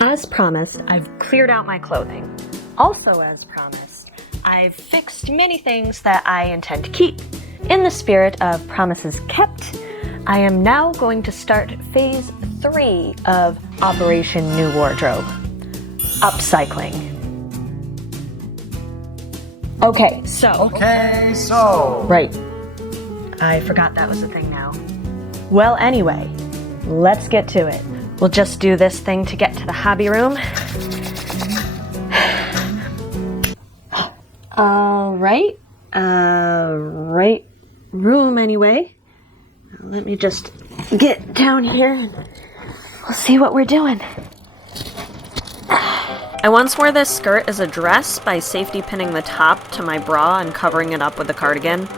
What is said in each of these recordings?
As promised, I've cleared out my clothing. Also as promised, I've fixed many things that I intend to keep. In the spirit of promises kept, I am now going to start phase 3 of Operation New Wardrobe. Upcycling. Okay, so... Right. I forgot that was a thing now. Well, anyway, let's get to it. We'll just do this thing to get to the hobby room. Right room anyway. Let me just get down here and we'll see what we're doing. I once wore this skirt as a dress by safety pinning the top to my bra and covering it up with a cardigan.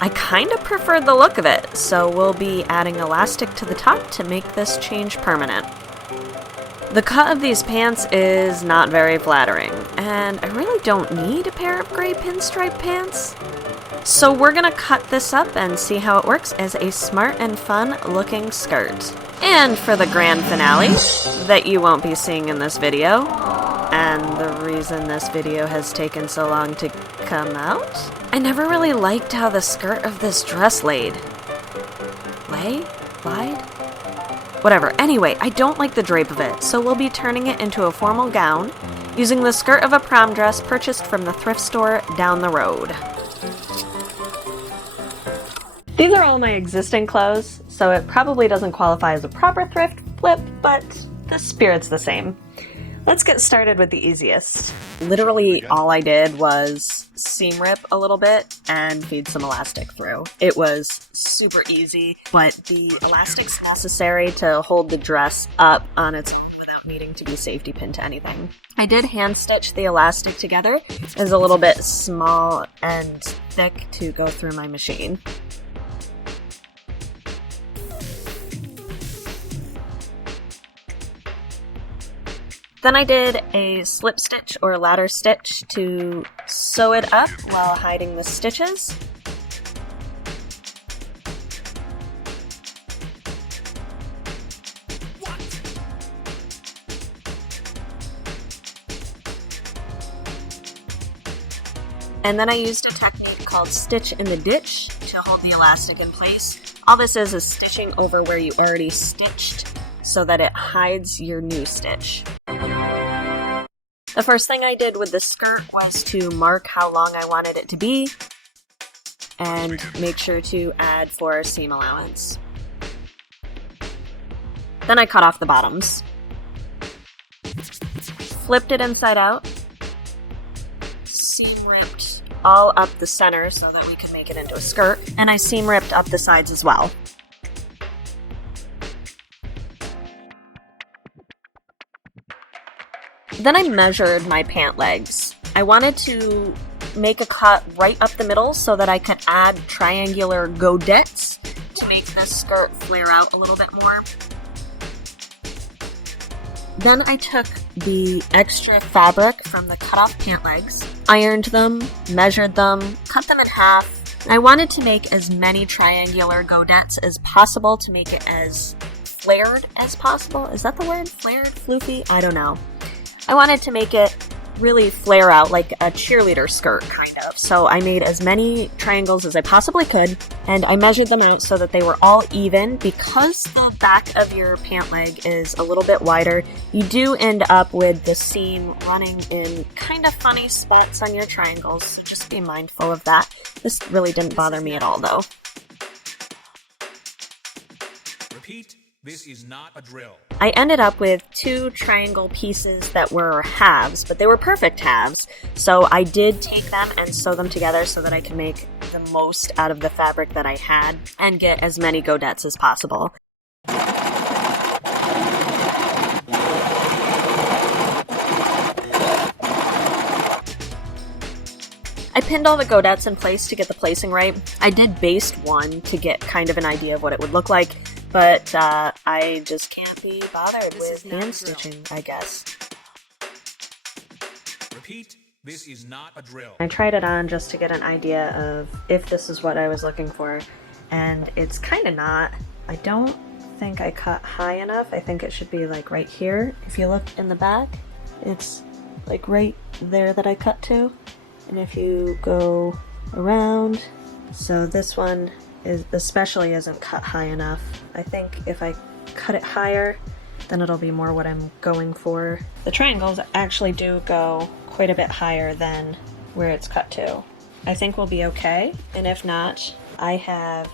I kind of preferred the look of it, so we'll be adding elastic to the top to make this change permanent. The cut of these pants is not very flattering, and I really don't need a pair of gray pinstripe pants. So we're gonna cut this up and see how it works as a smart and fun looking skirt. And for the grand finale, that you won't be seeing in this video, and the reason this video has taken so long to come out, I never really liked how the skirt of this dress laid. Lied? Whatever. Anyway, I don't like the drape of it, so we'll be turning it into a formal gown, using the skirt of a prom dress purchased from the thrift store down the road. These are all my existing clothes, so it probably doesn't qualify as a proper thrift flip, but the spirit's the same. Let's get started with the easiest. Literally all I did was seam rip a little bit and feed some elastic through. It was super easy, but the elastic's necessary to hold the dress up on its own without needing to be safety pinned to anything. I did hand stitch the elastic together. It was a little bit small and thick to go through my machine. Then I did a slip stitch or ladder stitch to sew it up while hiding the stitches. And then I used a technique called stitch in the ditch to hold the elastic in place. All this is stitching over where you already stitched so that it hides your new stitch. The first thing I did with the skirt was to mark how long I wanted it to be and make sure to add for seam allowance. Then I cut off the bottoms. Flipped it inside out. Seam ripped all up the center so that we could make it into a skirt, and I seam ripped up the sides as well. Then I measured my pant legs. I wanted to make a cut right up the middle so that I could add triangular godettes to make this skirt flare out a little bit more. Then I took the extra fabric from the cut off pant legs, ironed them, measured them, cut them in half. I wanted to make as many triangular godettes as possible to make it as flared as possible. Is that the word? Flared? Floofy? I don't know. I wanted to make it really flare out like a cheerleader skirt, kind of. So I made as many triangles as I possibly could, and I measured them out so that they were all even. Because the back of your pant leg is a little bit wider, you do end up with the seam running in kind of funny spots on your triangles, so just be mindful of that. This really didn't bother me at all, though. Repeat. This is not a drill. I ended up with 2 triangle pieces that were halves, but they were perfect halves. So I did take them and sew them together so that I could make the most out of the fabric that I had and get as many godettes as possible. I pinned all the godettes in place to get the placing right. I did baste one to get kind of an idea of what it would look like, but I just can't be bothered with hand stitching, I guess. Repeat, this is not a drill. I tried it on just to get an idea of if this is what I was looking for, and it's kind of not. I don't think I cut high enough. I think it should be like right here. If you look in the back, it's like right there that I cut to. And if you go around, so this one is especially isn't cut high enough. I think if I cut it higher, then it'll be more what I'm going for. The triangles actually do go quite a bit higher than where it's cut to. I think we'll be okay, and if not, I have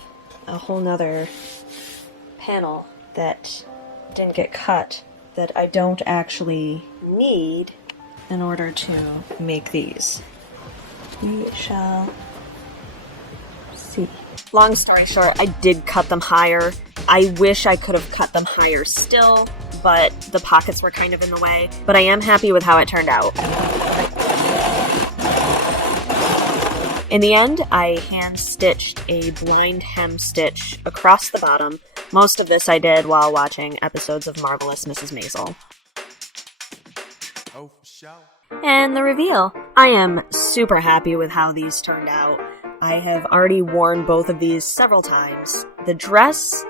a whole nother panel that didn't get cut that I don't actually need in order to make these. We shall see. Long story short, I did cut them higher. I wish I could have cut them higher still, but the pockets were kind of in the way. But I am happy with how it turned out. In the end, I hand-stitched a blind hem stitch across the bottom. Most of this I did while watching episodes of Marvelous Mrs. Maisel. Oh, for sure. And the reveal. I am super happy with how these turned out. I have already worn both of these several times. The dress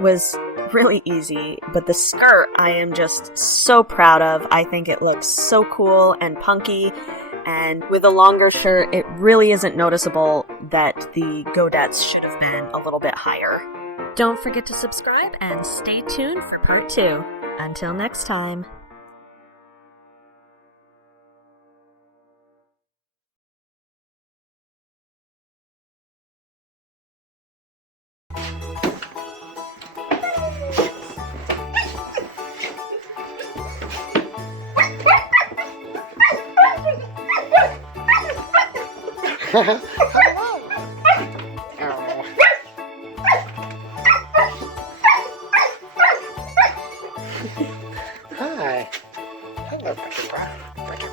was really easy, but the skirt I am just so proud of. I think it looks so cool and punky, and with a longer shirt, it really isn't noticeable that the godettes should have been a little bit higher. Don't forget to subscribe and stay tuned for part 2. Until next time. Hello. Hi. Hello, Bucky. Bucky.